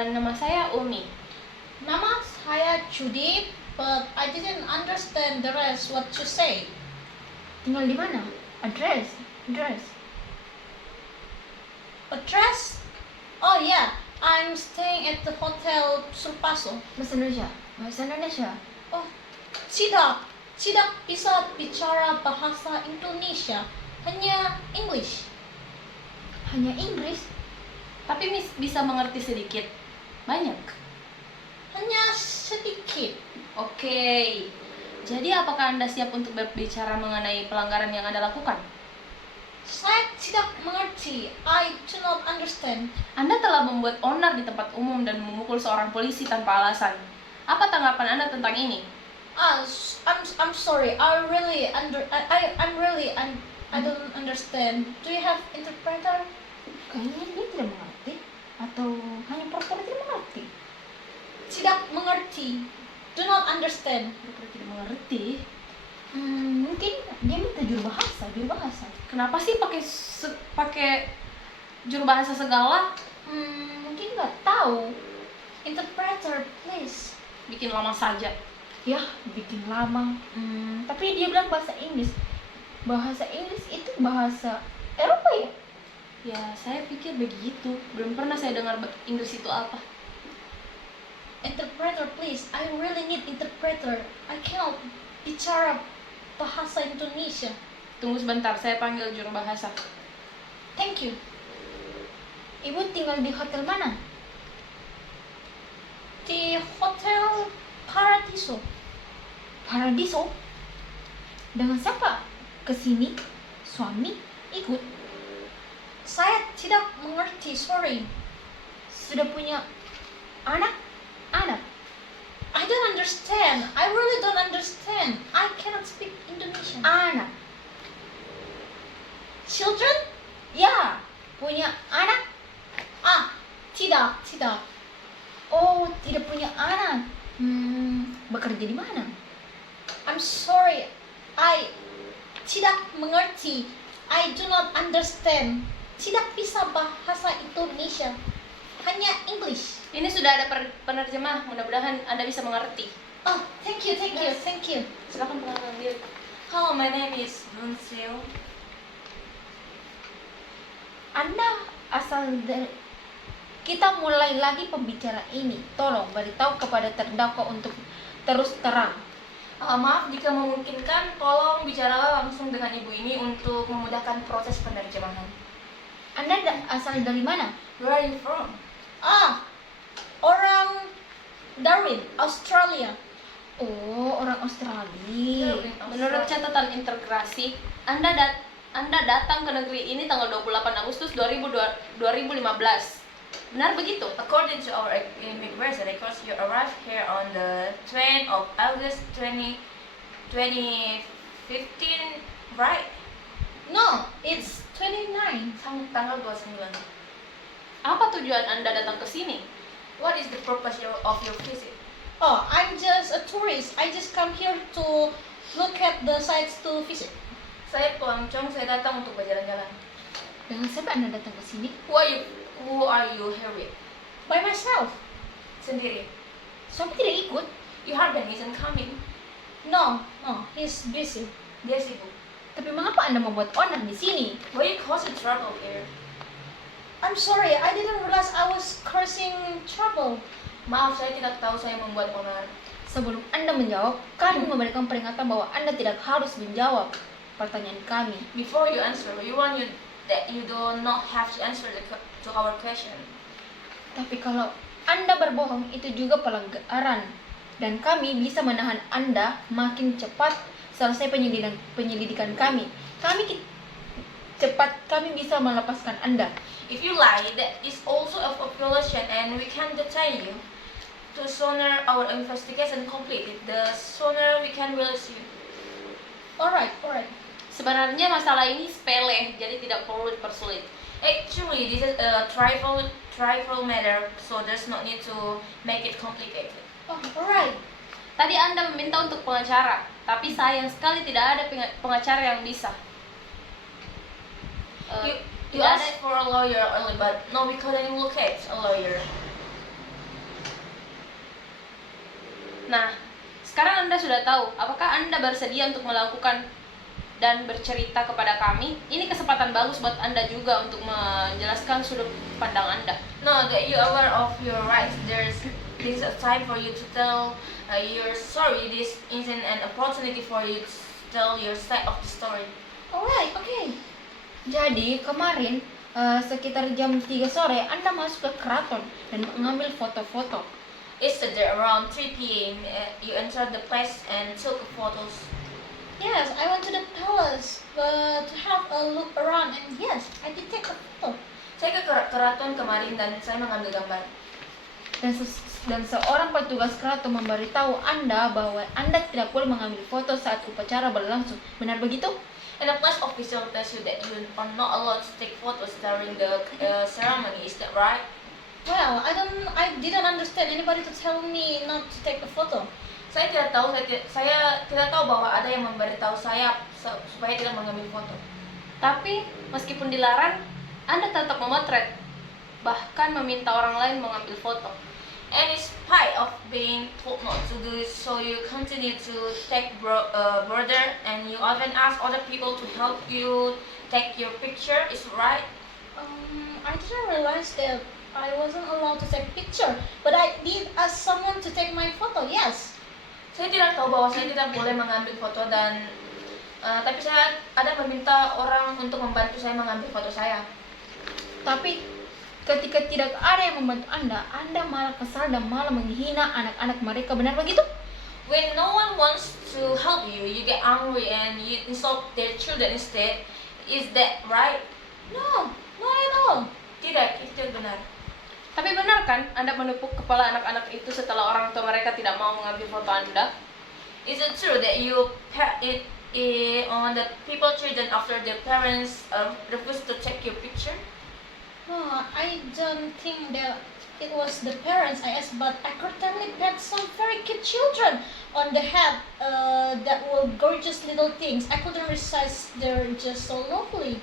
dan nama saya Umi. Nama saya Judith, but I didn't understand the rest what you say. Tinggal di mana? Address. Address? Oh yeah, I'm staying at the Hotel Surpaso. Bahasa Indonesia. Oh, tidak bisa bicara bahasa Indonesia, hanya English. Hanya Inggris? Tapi Miss bisa mengerti sedikit. Banyak. Hanya sedikit. Oke. Jadi apakah Anda siap untuk berbicara mengenai pelanggaran yang Anda lakukan? Saya tidak mengerti. I do not understand. Anda telah membuat onar di tempat umum dan memukul seorang polisi tanpa alasan. Apa tanggapan Anda tentang ini? I'm sorry. I don't understand. Do you have interpreter? Kayaknya dia tidak mengerti. Atau hanya pura-pura tidak mengerti? Tidak mengerti. Do not understand. Pura-pura tidak mengerti. Mungkin dia minta juru bahasa. Kenapa sih pakai juru bahasa segala? Mungkin nggak tahu. Interpreter, please. Bikin lama saja. Ya, bikin lama. Tapi dia bilang bahasa Inggris. Bahasa Inggris itu bahasa Eropa ya? Ya, saya pikir begitu. Belum pernah saya dengar Inggris itu apa. Interpreter, please. I really need interpreter. I cannot bicara bahasa Indonesia. Tunggu sebentar, saya panggil juru bahasa. Thank you. Ibu tinggal di hotel mana? Di Hotel Paradiso. Paradiso? Dengan siapa? Kesini? Suami? Ikut? Saya tidak mengerti, sorry. Sudah punya anak? I don't understand. I really don't understand. I cannot speak Indonesian. Anak? Children? Ya, punya anak? Tidak. Oh, tidak punya anak. Bekerja di mana? I'm sorry. I tidak mengerti. I do not understand. Tidak bisa bahasa Indonesia. Hanya English. Ini sudah ada penerjemah, mudah-mudahan Anda bisa mengerti. Oh, thank you. Silakan perkenalkan diri. Hello, my name is Nunseo. Anda asal dari... Kita mulai lagi pembicaraan ini. Tolong beritahu kepada terdakwa untuk terus terang. Maaf jika memungkinkan, tolong bicaralah langsung dengan ibu ini untuk memudahkan proses penerjemahan. Anda asal dari mana? Where are you from? Orang Darwin, Australia. Oh, orang Australia. Menurut catatan integrasi, Anda datang ke negeri ini tanggal 28 Agustus 2015. Benar begitu? According to our immigration records, you arrived here on the 20th of August 2015, right? No, it's 29. Tanggal 29. Apa tujuan Anda datang ke sini? What is the purpose of your visit? Oh, I'm just a tourist. I just come here to look at the sites to visit. Saya pelancong, saya datang untuk berjalan-jalan. Dengan siapa Anda datang ke sini? Who are you here with? By myself. Sendiri. Suami tidak ikut. Your husband isn't coming. No, he's busy. Dia sibuk. Tapi mengapa Anda membuat onar di sini? Why you causing trouble here? I'm sorry, I didn't realize I was causing trouble. Maaf, saya tidak tahu saya membuat onar. Sebelum Anda menjawab, kami memberikan peringatan bahwa Anda tidak harus menjawab pertanyaan kami. Before you answer, we want you that you do not have to answer to our question. Tapi kalau Anda berbohong, itu juga pelanggaran. Dan kami bisa menahan Anda makin cepat selesai penyelidikan kami. Kami bisa melepaskan Anda. If you lie, that is also a violation and we can detain you. The sooner our investigation completed, the sooner we can release you. Alright. Sebenarnya masalah ini sepele, jadi tidak perlu dipersulit. Actually, this is a trivial matter, so there's no need to make it complicated. Oh, alright. Tadi Anda meminta untuk pengacara, tapi sayang sekali tidak ada pengacara yang bisa. You asked for a lawyer early, but no, we couldn't locate a lawyer. Nah, sekarang Anda sudah tahu, apakah Anda bersedia untuk melakukan dan bercerita kepada kami? Ini kesempatan bagus buat Anda juga untuk menjelaskan sudut pandang Anda. No, that you are aware of your rights. This is a time for you to tell your story. This isn't an opportunity for you to tell your side of the story. Alright, okay. Jadi kemarin sekitar jam 3 sore Anda masuk ke keraton dan mengambil foto-foto. Yesterday around 3 p.m. You entered the place and took photos. Yes, I went to the palace to have a look around, and yes, I did take a photo. Saya ke keraton kemarin dan saya mengambil gambar. Dan seorang petugas keraton memberitahu Anda bahwa Anda tidak boleh mengambil foto saat upacara berlangsung. Benar begitu? And the place official tells you that you are not allowed to take photos during the ceremony. Is that right? Well, I didn't understand anybody to tell me not to take a photo. Saya tidak tahu bahwa ada yang memberitahu saya supaya tidak mengambil foto. Tapi, meskipun dilarang, Anda tetap memotret, bahkan meminta orang lain mengambil foto. And in spite of being told not to do it, so you continue to take border, and you often ask other people to help you take your picture. Is right? I didn't realize that I wasn't allowed to take picture, but I did ask someone to take my photo. Yes. Saya tidak tahu bahwa saya tidak boleh mengambil foto dan tapi saya ada meminta orang untuk membantu saya mengambil foto saya. Tapi ketika tidak ada yang membantu Anda malah kesal dan malah menghina anak-anak mereka. Benar begitu? When no one wants to help you, you get angry and you insult their children instead. Is that right? No, not at all. Tidak, itu benar. Tapi benar kan Anda menepuk kepala anak-anak itu setelah orang tua mereka tidak mau mengambil foto Anda? Is it true that you pat it on the children after their parents refuse to take your picture? No, I don't think that it was the parents I asked, but I certainly pat some very cute children on the head that were gorgeous little things. I couldn't resist, they're just so lovely.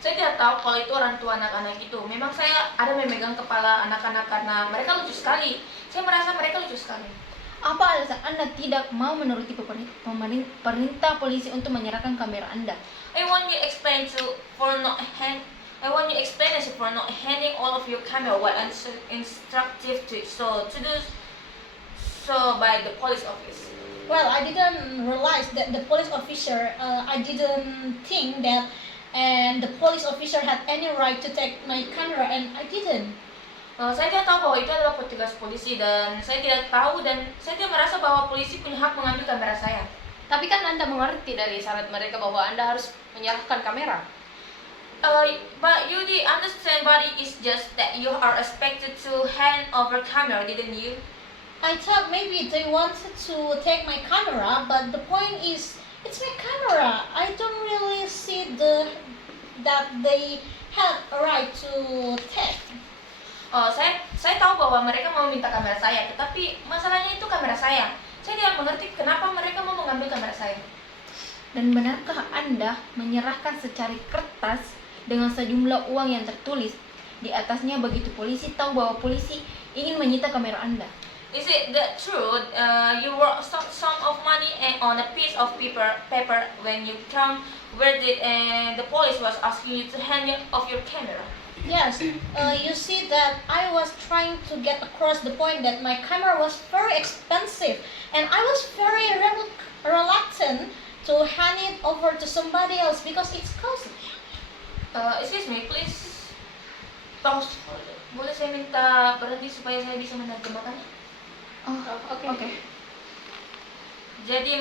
Saya tidak tahu kalau itu orang tua anak-anak itu. Memang saya ada memegang kepala anak-anak karena mereka lucu sekali. Saya merasa mereka lucu sekali. Apa alasan Anda tidak mau menuruti perintah polisi untuk menyerahkan kamera Anda? I want you explain for not handing all of your camera what instructive to do so by the police office. Well, I didn't realize that the police officer, I didn't think that and the police officer had any right to take my camera, and I didn't. Saya tidak tahu bahwa itu adalah petugas polisi dan saya tidak tahu dan saya tidak merasa bahwa polisi punya hak mengambil kamera saya. Tapi kan Anda mengerti dari syarat mereka bahwa Anda harus menyerahkan kamera. But you did understand, but it is just that you are expected to hand over camera, didn't you? I thought maybe they wanted to take my camera, but the point is, it's my camera. I don't really see that they had a right to take. Saya tahu bahwa mereka mau minta kamera saya, tetapi masalahnya itu kamera saya. Saya tidak mengerti kenapa mereka mau mengambil kamera saya. Dan benarkah Anda menyerahkan secari kertas dengan sejumlah uang yang tertulis di atasnya begitu polisi tahu bahwa polisi ingin menyita kamera Anda? Is it that true? You wrote some sum of money on a piece of paper when you come where and the police was asking you to hand off your camera. Yes, you see that I was trying to get across the point that my camera was very expensive, and I was very reluctant to hand it over to somebody else because it's costly. Excuse me, please pause. Boleh saya minta berhenti supaya saya bisa menerjemahkannya? Okay. Jadi,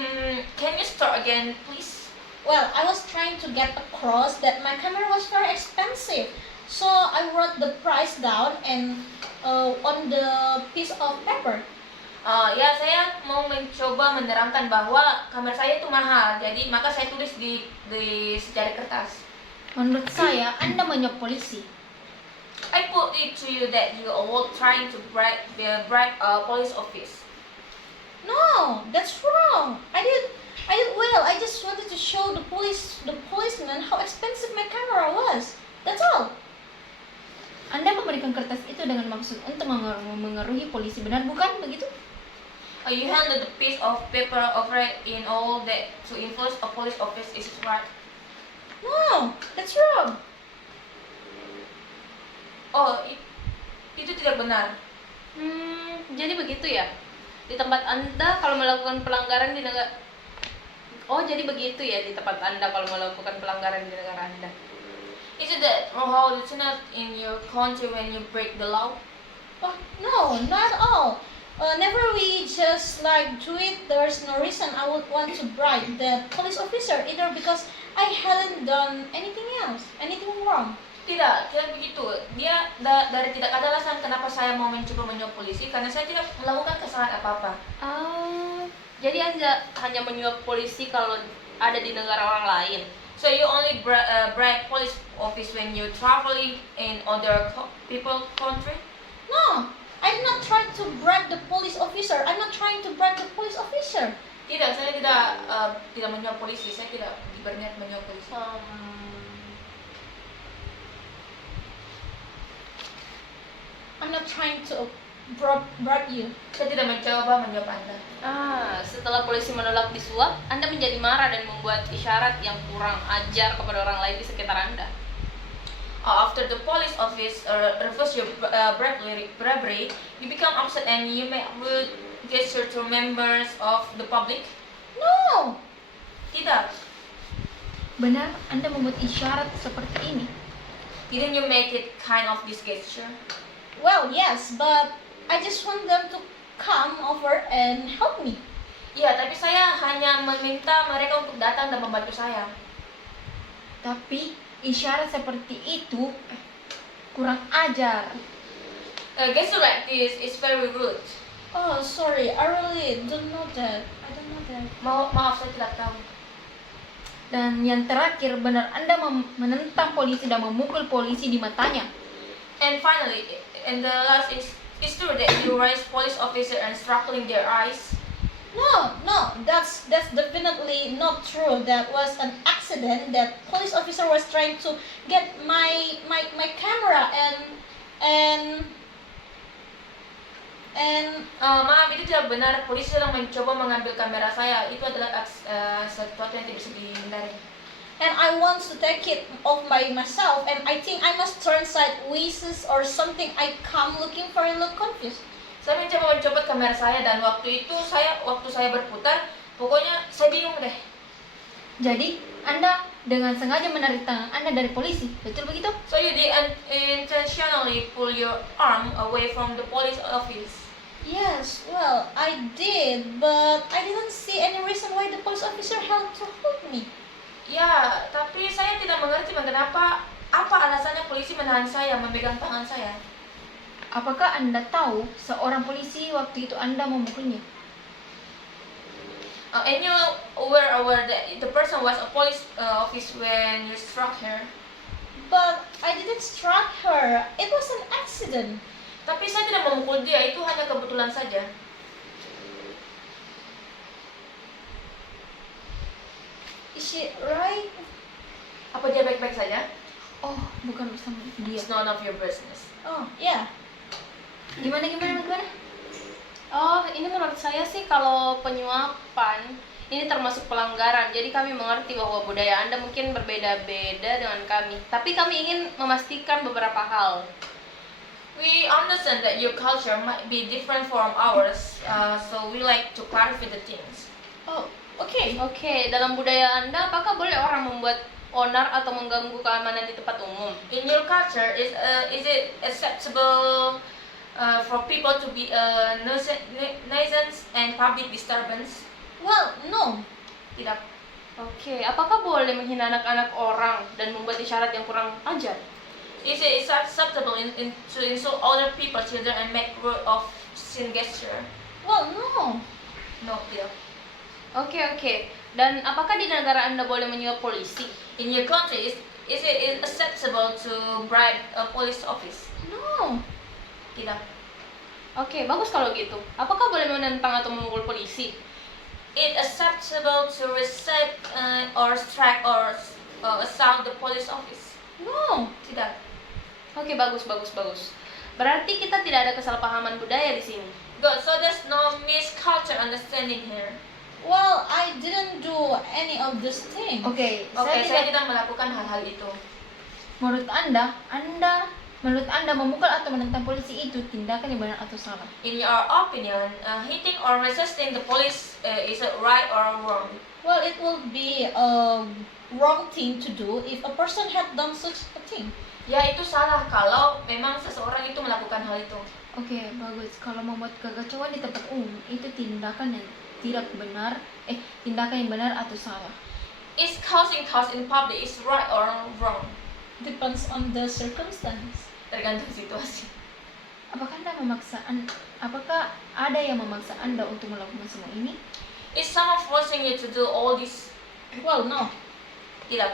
can you start again, please? Well, I was trying to get across that my camera was very expensive, so I wrote the price down and on the piece of paper. Ya, saya mau mencoba menerangkan bahwa kamera saya itu mahal, jadi maka saya tulis di secari kertas. Menurut saya, Anda menyuap polisi. I put it to you that you are all trying to bribe police office. No, that's wrong. I did well. I just wanted to show the policeman how expensive my camera was. That's all. Anda memberikan kertas itu dengan maksud untuk mengaruhi polisi, benar bukan begitu? You handed the piece of paper over in all that to influence a police office is right. No, that's wrong. Oh, itu tidak benar. Jadi begitu ya? Di tempat Anda kalau melakukan pelanggaran di negara... Oh, jadi begitu ya di tempat Anda kalau melakukan pelanggaran di negara Anda. Is it that how it's not in your country when you break the law? Oh, no, not at all. Never we just like do it. There's no reason I would want to bribe the police officer either because I hadn't done anything else, anything wrong. Tidak begitu. Dia dari tidak ada alasan kenapa saya mau mencoba menyuap polisi karena saya tidak melakukan kesalahan apa-apa. Jadi Anda hanya menyuap polisi kalau ada di negara orang lain. So you only bribe police office when you traveling in other people country? No, I'm not trying to bribe the police officer. I'm not trying to bribe the police officer. Tidak, saya tidak menyuap polisi. Saya tidak berniat menyuap polisi. I'm not trying to bribe you. Saya tidak mencoba menyuap Anda. Setelah polisi menolak disuap, Anda menjadi marah dan membuat isyarat yang kurang ajar kepada orang lain di sekitar Anda. After the police office refused your bravery, you become upset and you make rude gesture to members of the public. No, Tidak. Benar Anda membuat isyarat seperti ini? Didn't you make it kind of this gesture? well, yes, but I just want them to come over and help me. Iya, tapi saya hanya meminta mereka untuk datang dan membantu saya. Tapi isyarat seperti itu kurang ajar. A gesture like this is very rude. Oh, sorry, I really don't know that. I don't know that. Maaf, saya tidak tahu. Dan yang terakhir, benar Anda menentang polisi dan memukul polisi di matanya. And finally, and the last is it's true that you raise police officer and struggling their eyes. No, that's definitely not true. That was an accident. That police officer was trying to get my camera and Maaf, itu tidak benar. Polisi sedang mencoba mengambil kamera saya. Itu adalah sesuatu yang tidak bisa dihindari. and I want to take it off by myself, and I think I must turn sideways or something. I come looking for a look confused. Saya mencoba mencopot kamera saya dan waktu saya berputar, pokoknya saya bingung deh. Jadi Anda dengan sengaja menarik tangan Anda dari polisi, betul begitu? So you intentionally pull your arm away from the police office. Yes, well, I did, but I didn't see any reason why the police officer had to hold me. Ya, tapi saya tidak mengerti kenapa apa alasannya polisi menahan saya, memegang tangan saya. Apakah Anda tahu seorang polisi waktu itu Anda memukulnya? And you were aware that the person was a police officer when you struck her. But I didn't strike her. It was an accident. Tapi saya tidak memukul dia, itu hanya kebetulan saja. Is she right? Apa dia baik-baik saja? Oh, bukan bersama dia. It's none of your business. Oh, yeah. Gimana? Oh, ini menurut saya sih kalau penyuapan ini termasuk pelanggaran. Jadi kami mengerti bahwa budaya Anda mungkin berbeda-beda dengan kami. Tapi kami ingin memastikan beberapa hal. We understand that your culture might be different from ours, so we like to clarify the things. Oh, okay. Oke, dalam budaya Anda, apakah boleh orang membuat onar atau mengganggu keamanan di tempat umum? In your culture, is it acceptable for people to be a nuisance and public disturbance? Well, no. Tidak. Oke, apakah boleh menghina anak-anak orang dan membuat isyarat yang kurang ajar? Is it acceptable to insult other people, children, and make rude of sin gesture? Well, no. No, tidak. Oke. Dan apakah di negara Anda boleh menyuap polisi? In your country, is it acceptable to bribe a police office? No. Tidak. Oke, bagus kalau gitu. Apakah boleh menentang atau memukul polisi? It acceptable to receive or strike or assault the police office? No. Tidak. Oke, bagus. Berarti kita tidak ada kesalahpahaman budaya di sini. Good. So there's no misculture understanding here. Well, I didn't do any of these things. Oke, Oke, saya tidak. tidak melakukan hal-hal itu. Menurut Anda memukul atau menentang polisi itu tindakan yang benar atau salah? In your opinion, hitting or resisting the police is it right or wrong? Well, it will be a wrong thing to do if a person had done such a thing. Ya, itu salah kalau memang seseorang itu melakukan hal itu. Oke, bagus. Kalau membuat kekacauan di tempat umum itu tindakan yang tidak benar, tindakan yang benar atau salah? Is causing chaos in public is right or wrong? Depends on the circumstance. Tergantung situasi. Apakah ada yang memaksa Anda untuk melakukan semua ini? Is someone forcing you to do all this? Well, no. Tidak.